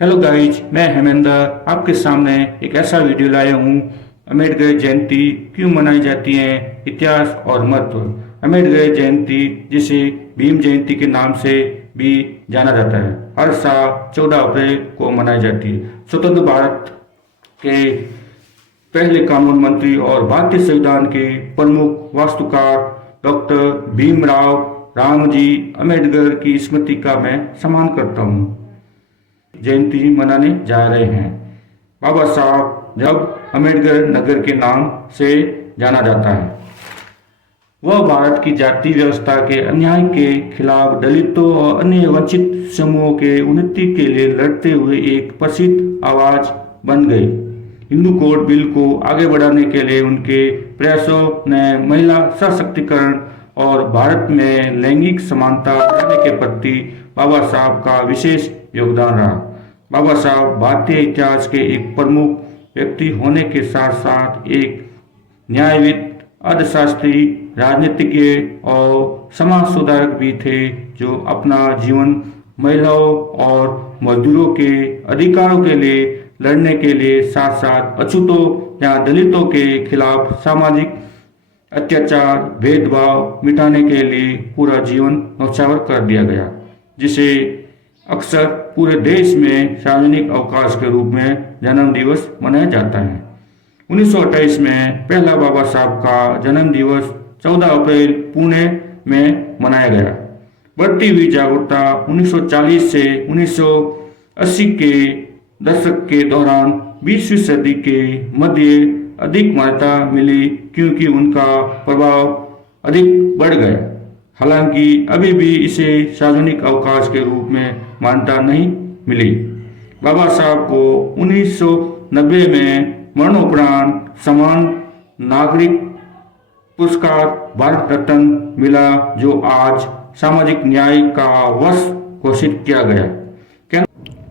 Hello guys, मैं हेमेंद्र आपके सामने एक ऐसा वीडियो लाया हूँ। अम्बेडकर जयंती क्यों मनाई जाती है, इतिहास और महत्व। अम्बेडकर जयंती, जिसे भीम जयंती के नाम से भी जाना जाता है, हर साल 14 अप्रैल को मनाई जाती है। स्वतंत्र भारत के पहले कानून मंत्री और भारतीय संविधान के प्रमुख वास्तुकार डॉक्टर भीमराव रामजी अम्बेडकर की स्मृति का मैं सम्मान करता हूँ। जयंती मनाने जा रहे हैं। बाबा साहब जब अम्बेडकर नगर के नाम से जाना जाता है, वह भारत की जाति व्यवस्था के अन्याय के खिलाफ दलितों और अन्य वंचित समूहों के उन्नति के लिए लड़ते हुए एक प्रसिद्ध आवाज बन गई। हिंदू कोड बिल को आगे बढ़ाने के लिए उनके प्रयासों ने महिला सशक्तिकरण और भारत में लैंगिक समानता लाने के प्रति बाबा साहब का विशेष योगदान रहा। बाबा साहब भारतीय इतिहास के एक प्रमुख व्यक्ति होने के साथ साथ एक न्यायविद, अर्थशास्त्री, राजनीतिज्ञ और समाज सुधारक भी थे, जो अपना जीवन महिलाओं और मजदूरों के अधिकारों के लिए लड़ने के लिए साथ साथ अछूतों या दलितों के खिलाफ सामाजिक अत्याचार, भेदभाव मिटाने के लिए पूरा जीवन न्यौछावर कर दिया गया, जिसे अक्सर पूरे देश में सार्वजनिक अवकाश के रूप में जन्म दिवस मनाया जाता है। 1928 में पहला बाबा साहब का जन्म दिवस 14 अप्रैल पुणे में मनाया गया। बढ़ती हुई जागरूकता 1940 से 1980 के दशक के दौरान 20वीं सदी के मध्य अधिक मान्यता मिली, क्योंकि उनका प्रभाव अधिक बढ़ गया। हालांकि अभी भी इसे सार्वजनिक अवकाश के रूप में मान्यता नहीं मिली। बाबा साहब को 1990 में मरणोपरांत समान नागरिक पुरस्कार भारत रत्न मिला, जो आज सामाजिक न्याय का वर्ष घोषित किया गया।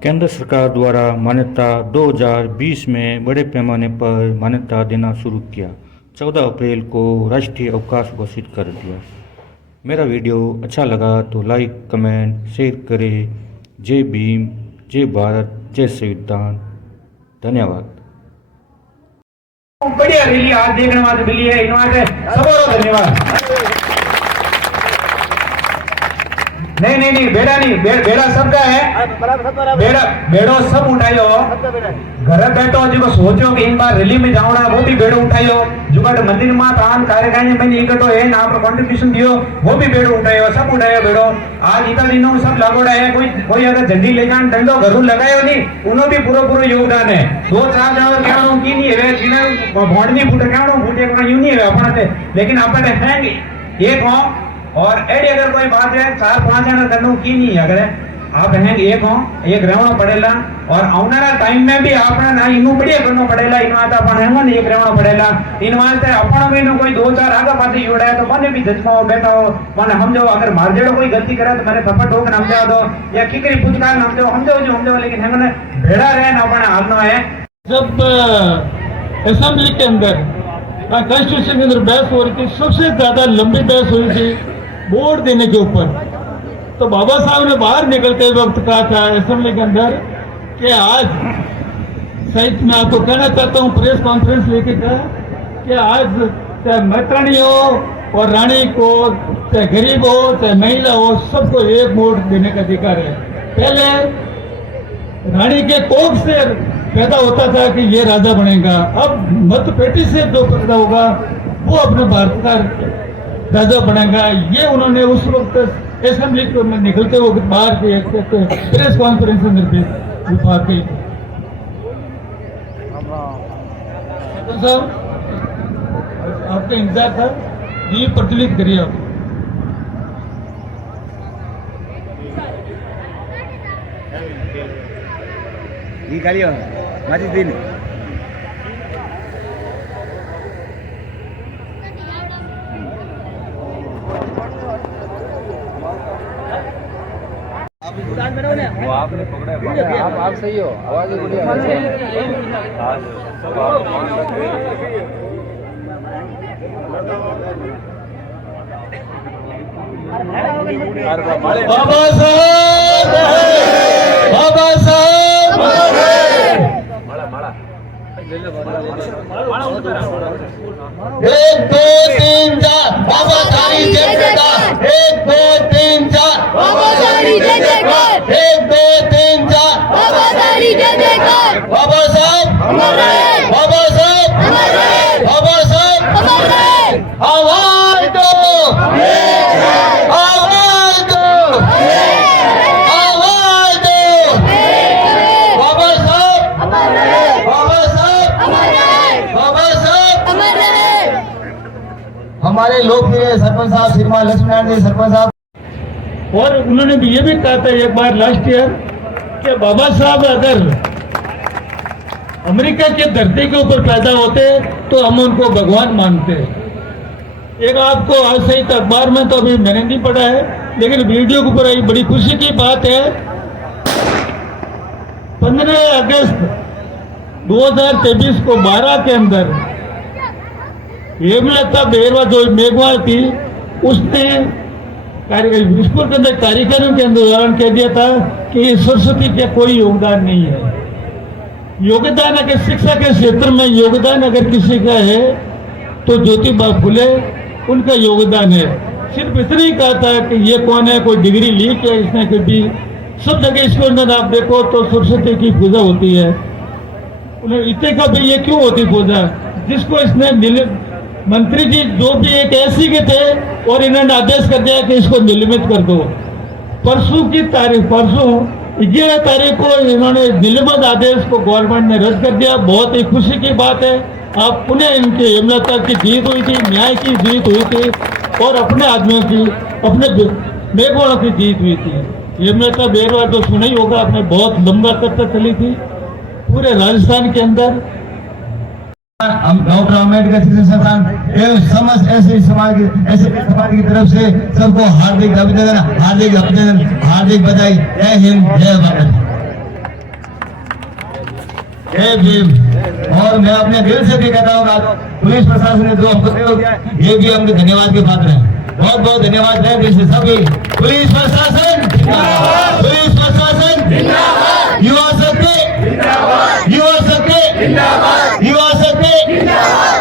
केंद्र सरकार द्वारा मान्यता 2020 में बड़े पैमाने पर मान्यता देना शुरू किया। 14 अप्रैल को राष्ट्रीय अवकाश घोषित कर दिया। मेरा वीडियो अच्छा लगा तो लाइक, कमेंट, शेयर करें। जय भीम, जय भारत, जय संविधान। धन्यवाद। बढ़िया रैली आज देखने वाले मिली है, इनवाइट सबको धन्यवाद। नहीं बेड़ा सबका है। बेड़ो सब उठाइयो। घर बैठो जो सोचो कि इन बार रैली में जाऊंगा, वो भी बेड़ो उठाइयो। जो मंदिर में प्राण कार्यक्रम में इकट्ठो है ना, आप कंट्रीब्यूशन दियो, वो भी बेड़ो उठाइयो। सब उठाइयो बेड़ो। आज इतना दिनों में सब लागोड़ा है। कोई अगर झंडी लेकर डंडो घरों लगायो नहीं, उन्हों भी पूरा योगदान है। 2-4 जगह कहना की नहीं है, जिन्हें भोंड नहीं फूटे कहना फूटे यूं नहीं है अपने, लेकिन अपने हैं एक हो। और एडी अगर कोई बात है 4-5 जन करने की नहीं, अगर आप हैं एक हो, एक रहना पड़ेगा। और आने टाइम में भी आपने ना इनू बढ़िया करना पड़ेगा। इन वास्ते अपन हेमन एक रहना पड़ेगा। इन वास्ते अपन भी कोई 2-4 आगे पाछे जोड़ा है तो बने भी जजमा बैठा हो, मन समझो। अगर मार जेड़ो कोई गलती करे तो मेरे थप्पड़ ठोक नाम दो या किकरी पुचकार नाम दो, समझो। लेकिन हेमन भेड़ा रहे ना अपने हालना है। जब असेंबली के अंदर कॉन्स्टिट्यूशन के अंदर बहस हो रही थी, सबसे ज्यादा लंबी बहस हुई थी वोट देने के ऊपर, तो बाबा साहब ने बाहर निकलते वक्त कहा था असेंबली के अंदर कि आज सहित मैं आपको कहना चाहता हूँ, प्रेस कॉन्फ्रेंस लेके कहा कि आज चाहे मैत्राणी हो और रानी को, चाहे गरीब हो चाहे महिला हो, सबको एक वोट देने का अधिकार है। पहले रानी के कोख से पैदा होता था कि ये राजा बनेगा, अब मतपेटी से जो पैदा होगा वो अपने भारत का राजा बनेगा। ये उन्होंने उस वक्त असेंबली में निकलते वक्त बाहर के प्रेस कॉन्फ्रेंस में बात की। साहब आपका इंतजार था, ये प्रज्वलित करिए आप। निकालिए माचिस दिन। वो आपने पकड़ा, आप सही हो, आवाज बाबा साहब एक दो तीन चार बाबा सारी जय जयकार। एक दो तीन चार बाबा सारी जय जयकार। एक दो तीन चार बाबा सारी जय जयकार। बाबा साहब अमर रहे। बाबा साहब अमर रहे। बाबा साहब अमर रहे। आवाज दो आवाज दो आवाज दो। बाबा साहब अमर रहे। बाबा साहब अमर रहे। बाबा साहब। अमर रहे। हमारे लोकप्रिय सरपंच साहब श्रीमान लक्ष्मीनारायण जी सरपंच साहब। और उन्होंने भी ये भी कहा था एक बार लास्ट ईयर कि बाबा साहब अगर अमेरिका की धरती के ऊपर पैदा होते तो हम उनको भगवान मानते। एक आपको आज सही तो अखबार में तो अभी मैंने नहीं पढ़ा है, लेकिन वीडियो के ऊपर आई बड़ी खुशी की बात है। 15 अगस्त 2023 को 12 के अंदर हेमलता बेरवा जो मेघवाल थी उसने स्कूल के अंदर कार्यक्रम के अंदर उदाहरण कह दिया था कि सरस्वती का कोई योगदान नहीं है। योगदान अगर शिक्षा के क्षेत्र में योगदान अगर किसी का है तो ज्योतिबा फुले उनका योगदान है। सिर्फ इतना ही कहा था कि ये कौन है, कोई डिग्री ली क्या इसने कभी। सब जगह इसके अंदर आप देखो तो सरस्वती की पूजा होती है। उन्हें इतने का भी ये क्यों होती पूजा, जिसको इसने मंत्री जी जो भी एक ऐसी के थे और इन्होंने आदेश कर दिया कि इसको निलंबित कर दो। परसों की तारीख, परसों 11 तारीख को इन्होंने निलंबित आदेश को गवर्नमेंट ने रद्द कर दिया। बहुत ही खुशी की बात है। आप पुनः इनकी हेमलता की जीत हुई थी, न्याय की जीत हुई थी और अपने आदमियों की, अपने मेघवालों की जीत हुई थी। हेमलता बेरवा जो सुना ही होगा आपने, बहुत लंबा तक चली थी पूरे राजस्थान के अंदर। हम डॉक्टर अम्बेडकर शिक्षण संस्थान एवं समस्त ऐसे समाज की तरफ से सबको हार्दिक अभिनंदन, हार्दिक अभिनंदन, हार्दिक बधाई। जय हिंद, जय भारत, जय भीम। और मैं अपने दिल से भी कहता हूँ पुलिस प्रशासन ने जो हमको सहयोग दिया ये भी हमको धन्यवाद के पात्र हैं। बहुत बहुत धन्यवाद है दिल से सभी। पुलिस प्रशासन जिंदाबाद, पुलिस प्रशासन जिंदाबाद, युवा शक्ति जिंदाबाद, युवा शक्ति जिंदाबाद, युवा शक्ति जिंदाबाद।